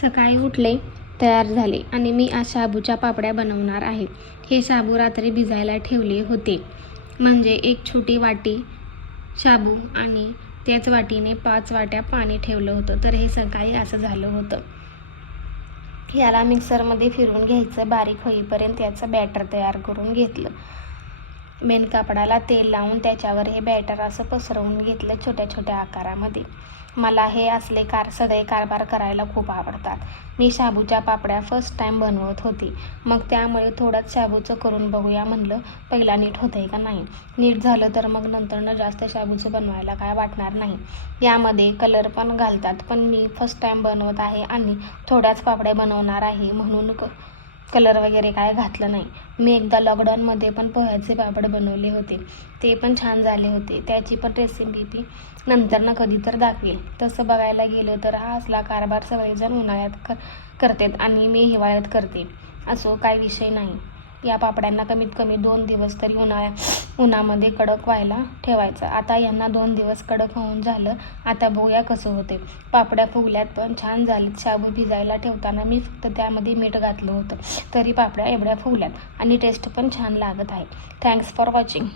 सकाळी उठले, तयार झाले आणि मी आज शाबूच्या पापड्या बनवणार आहे. हे शाबू रात्री भिजायला ठेवले होते. म्हणजे एक छोटी वाटी शाबू आणि त्याच वाटीने 5 वाट्या पाणी ठेवलं होतं. तर हे सकाळी असं झालं होतं. याला मिक्सरमध्ये फिरवून घ्यायचं, बारीक होईपर्यंत याचं बॅटर तयार करून घेतलं. मेन कापडाला तेल लावून त्याच्यावर हे बॅटर असं पसरवून घेतलं छोट्या छोट्या आकारामध्ये. मला हे असले सगळे कारभार करायला खूप आवडतात. मी शाबूच्या पापड्या फर्स्ट टाईम बनवत होती. मग त्यामुळे थोडंच शाबूचं करून बघूया म्हणलं, पहिला नीट होतंय का नाही. नीट झालं तर मग नंतरनं जास्त शाबूचं बनवायला काय वाटणार नाही. यामध्ये कलर पण घालतात, पण मी फर्स्ट टाईम बनवत आहे आणि थोड्याच पापड्या बनवणार आहे म्हणून कलर वगैरे काय घातलं नाही. मी एकदा लॉकडाऊनमध्ये पण पोह्याचे पापड बनवले होते. ते पण छान झाले होते. त्याची पण रेसिपी नंतर कधी तर दाखवेल. तसं बघायला गेलं तर हा असला कारभार सगळेजण उन्हाळ्यात करतात आणि मी हिवाळ्यात करते. असो, काही विषय नाही. या पापड्यांना कमीत कमी 2 दिवस तरी उन्हामध्ये कडक व्हायला ठेवायचं. आता यांना 2 दिवस कडक होऊन झालं. आता बघूया कसं होते. पापड्या फुगल्यात पण छान झालीत. शाबू भिजायला ठेवताना मी फक्त त्यामध्ये मीठ घातलं होतं, तरी पापड्या एवढ्या फुगल्यात आणि टेस्ट पण छान लागत आहे. Thanks for watching.